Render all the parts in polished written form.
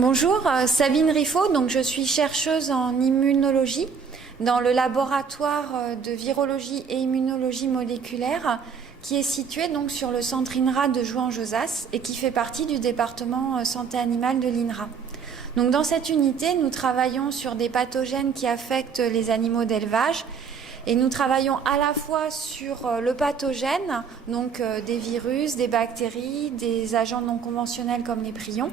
Bonjour, Sabine Riffaut, donc je suis chercheuse en immunologie dans le laboratoire de virologie et immunologie moléculaire qui est situé donc sur le centre INRA de Jouan-Josas et qui fait partie du département santé animale de l'INRA. Donc dans cette unité, nous travaillons sur des pathogènes qui affectent les animaux d'élevage et nous travaillons à la fois sur le pathogène, donc des virus, des bactéries, des agents non conventionnels comme les prions.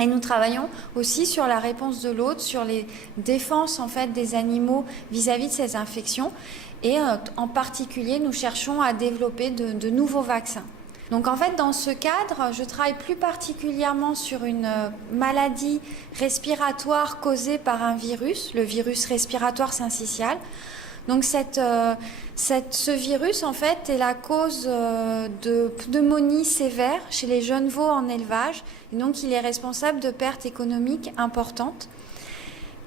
Et nous travaillons aussi sur la réponse de l'hôte, sur les défenses en fait des animaux vis-à-vis de ces infections. Et en particulier, nous cherchons à développer de nouveaux vaccins. Donc en fait, dans ce cadre, je travaille plus particulièrement sur une maladie respiratoire causée par un virus, le virus respiratoire syncytial. Donc ce virus en fait est la cause de pneumonie sévère chez les jeunes veaux en élevage et donc il est responsable de pertes économiques importantes.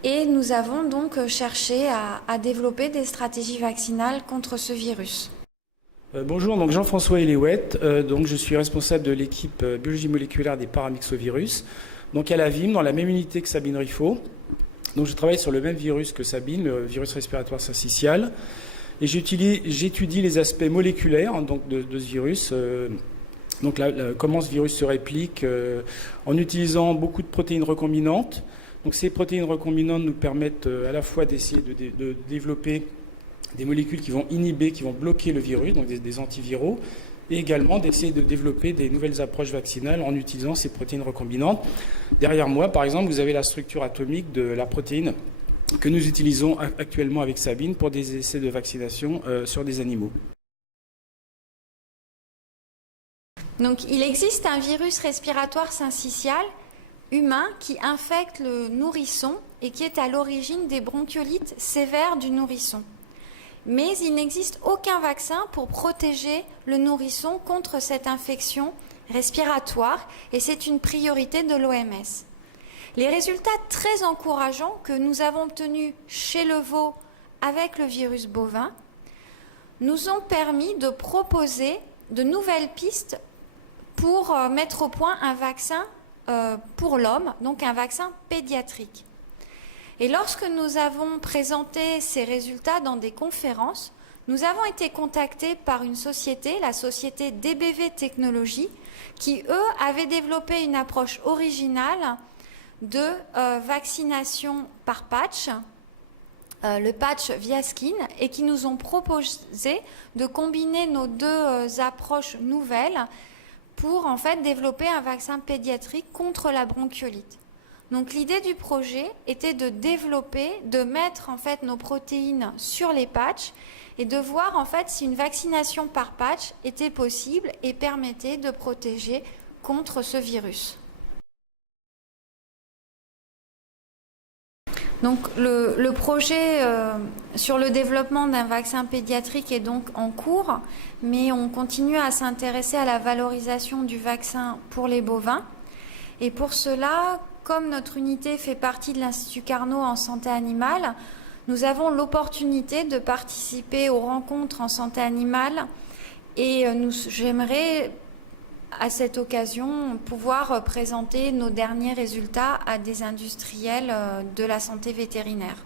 Et nous avons donc cherché à développer des stratégies vaccinales contre ce virus. Bonjour, donc Jean-François Eléouette, donc je suis responsable de l'équipe biologie moléculaire des paramyxovirus, donc à la VIM, dans la même unité que Sabine Riffaut. Donc je travaille sur le même virus que Sabine, le virus respiratoire syncytial, et j'étudie les aspects moléculaires donc de ce virus. Donc comment ce virus se réplique en utilisant beaucoup de protéines recombinantes. Donc ces protéines recombinantes nous permettent à la fois d'essayer de développer des molécules qui vont inhiber, qui vont bloquer le virus, donc des antiviraux, et également d'essayer de développer des nouvelles approches vaccinales en utilisant ces protéines recombinantes. Derrière moi, par exemple, vous avez la structure atomique de la protéine que nous utilisons actuellement avec Sabine pour des essais de vaccination sur des animaux. Donc il existe un virus respiratoire syncytial humain qui infecte le nourrisson et qui est à l'origine des bronchiolites sévères du nourrisson. Mais il n'existe aucun vaccin pour protéger le nourrisson contre cette infection respiratoire et c'est une priorité de l'OMS. Les résultats très encourageants que nous avons obtenus chez le veau avec le virus bovin nous ont permis de proposer de nouvelles pistes pour mettre au point un vaccin pour l'homme, donc un vaccin pédiatrique. Et lorsque nous avons présenté ces résultats dans des conférences, nous avons été contactés par une société, la société DBV Technologies, qui, eux, avaient développé une approche originale de vaccination par patch, le patch Viaskin, et qui nous ont proposé de combiner nos deux approches nouvelles pour en fait développer un vaccin pédiatrique contre la bronchiolite. Donc l'idée du projet était de développer, de mettre en fait nos protéines sur les patchs et de voir en fait si une vaccination par patch était possible et permettait de protéger contre ce virus. Donc le projet sur le développement d'un vaccin pédiatrique est donc en cours, mais on continue à s'intéresser à la valorisation du vaccin pour les bovins. Et pour cela, comme notre unité fait partie de l'Institut Carnot en santé animale, nous avons l'opportunité de participer aux rencontres en santé animale et j'aimerais à cette occasion pouvoir présenter nos derniers résultats à des industriels de la santé vétérinaire.